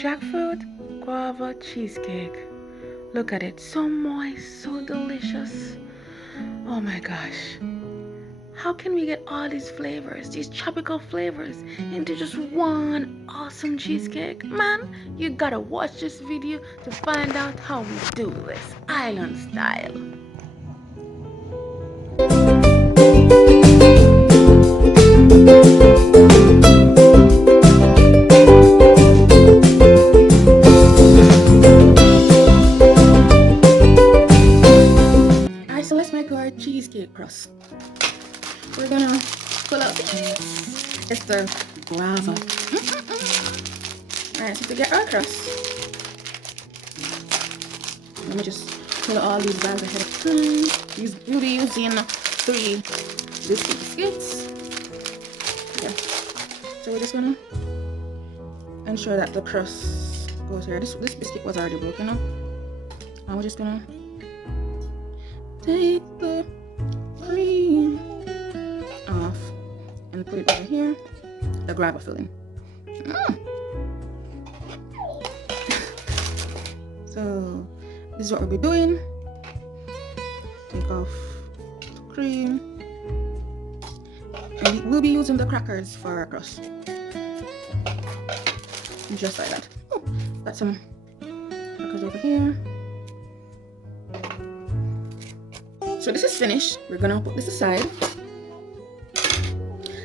Jackfruit Guava Cheesecake. Look at it, so moist, so delicious. Oh my gosh. How can we get all these flavors, these tropical flavors, into just one awesome cheesecake? Man, you gotta watch this video to find out how we do this, island style. Alright, so let's make our cheesecake crust. We're gonna pull out it's the guava. Alright, so to get our crust, let me just pull out all these bags ahead of time. We'll be using 3 biscuits. Yeah. So we're just gonna ensure that the crust goes here. This biscuit was already broken up. And we're just gonna take the cream off and put it over here, the guava filling. So this is what we'll be doing. Take off the cream, and we'll be using the crackers for our crust, just like that. Got some crackers over here. So this is finished. We're gonna put this aside,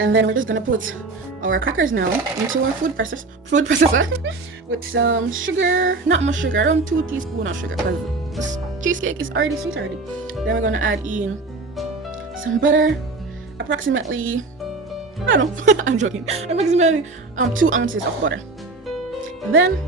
and then we're just gonna put our crackers now into our food processor with some sugar, not much sugar, around 2 teaspoons of sugar, because this cheesecake is already sweet already. Then we're gonna add in some butter, approximately, I don't know, I'm joking, approximately 2 ounces of butter. And then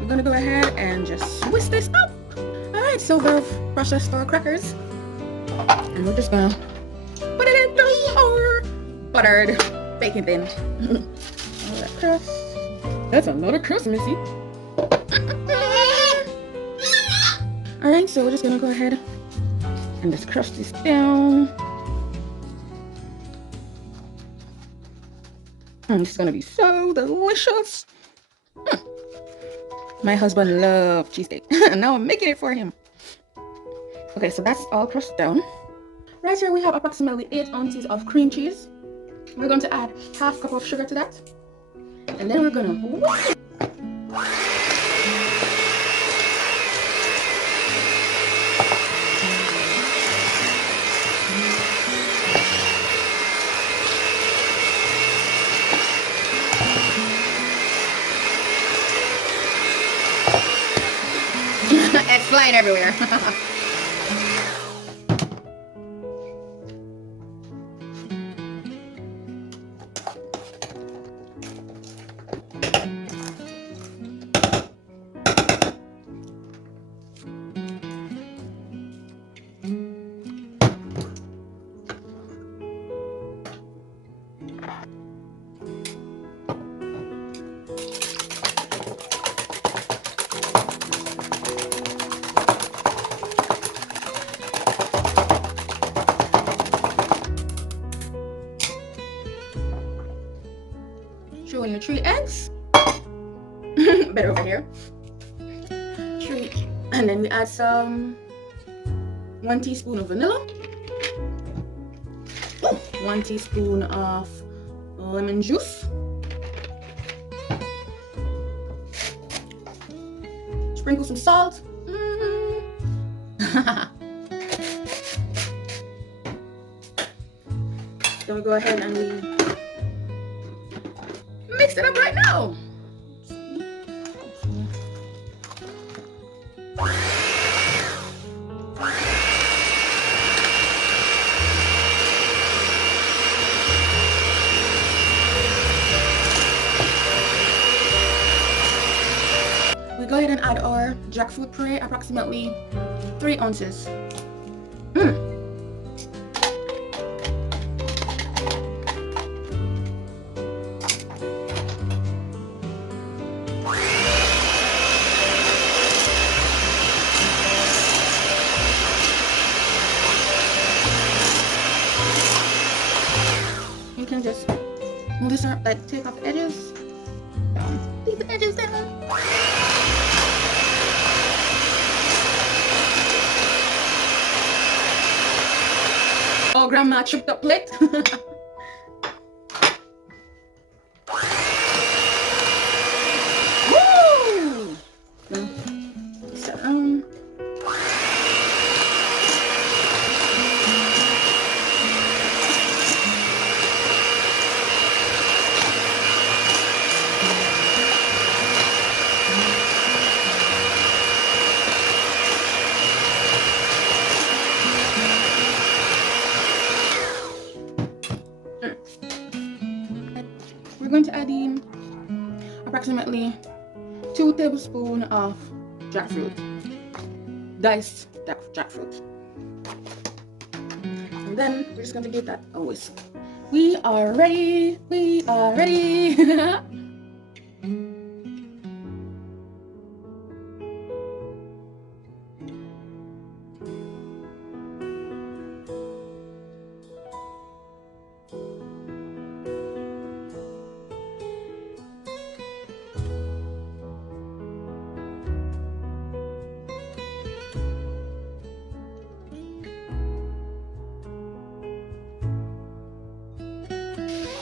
we're gonna go ahead and just whisk this up. Alright, so we've processed our crackers, and we're just gonna put it into our buttered baking tin. All that crust. That's another crust, Missy. Alright, so we're just gonna go ahead and just crush this down. It's gonna be so delicious. My husband loves cheesecake, and now I'm making it for him. Okay, so that's all crushed down. Right here we have approximately 8 ounces of cream cheese. We're going to add half cup of sugar to that, and then we're gonna it's flying everywhere. Showing you 3 eggs. Better over here. 3, and then we add some 1 teaspoon of vanilla, 1 teaspoon of lemon juice, sprinkle some salt. Then we go ahead and we mix it up right now. We go ahead and add our jackfruit puree, approximately 3 ounces. You can just move this up, like take off the edges. Leave the edges down. grandma chipped up plate. Woo! So, we're going to add in approximately 2 tablespoons of jackfruit, diced jackfruit, and then we're just going to give that a whisk. We are ready. We are ready.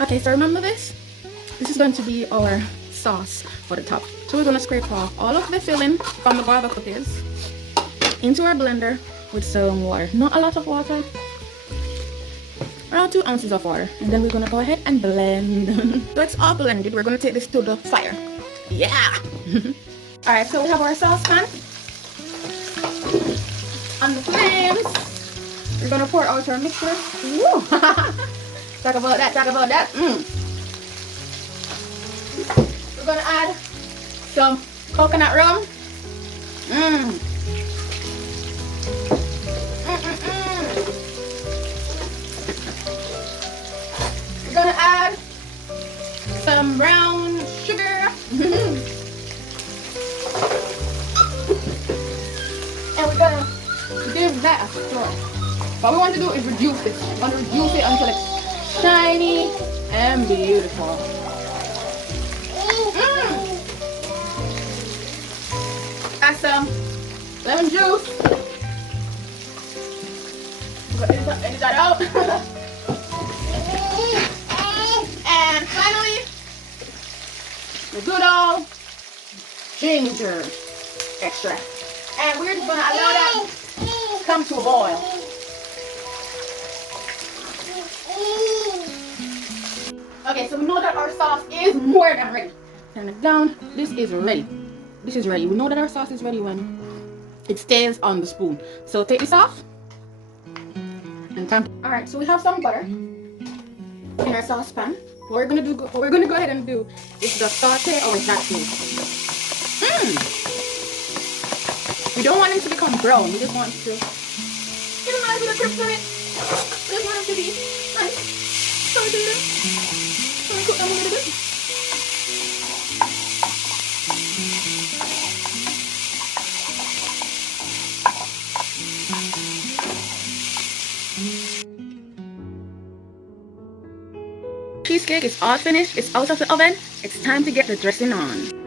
Okay, so remember this? This is going to be our sauce for the top. So we're going to scrape off all of the filling from the guava cookies into our blender with some water. Not a lot of water, around 2 ounces of water. And then we're going to go ahead and blend. So it's all blended. We're going to take this to the fire. Yeah! Alright, so we have our saucepan on the flames. We're going to pour out our mixture. Woo! Talk about that, talk about that. We're gonna add some coconut rum. We're gonna add some brown sugar. And we're gonna give that a stir. What we want to do is reduce it. We want to reduce it until it's shiny and beautiful. Add some lemon juice. Edit that out. And finally, the good old ginger extract. And we're just gonna allow that to come to a boil. Okay, so we know that our sauce is more than ready. Turn it down. This is ready. This is ready. We know that our sauce is ready when it stays on the spoon. So take this off. And time. Alright, so we have some butter in our saucepan. What we're gonna go ahead and do is the saute our jackfruit. We don't want them to become brown. We just want to give them a little bit of crisp on it. We just want them to be nice. So cook them a little bit. Cheesecake is all finished. It's out of the oven. It's time to get the dressing on.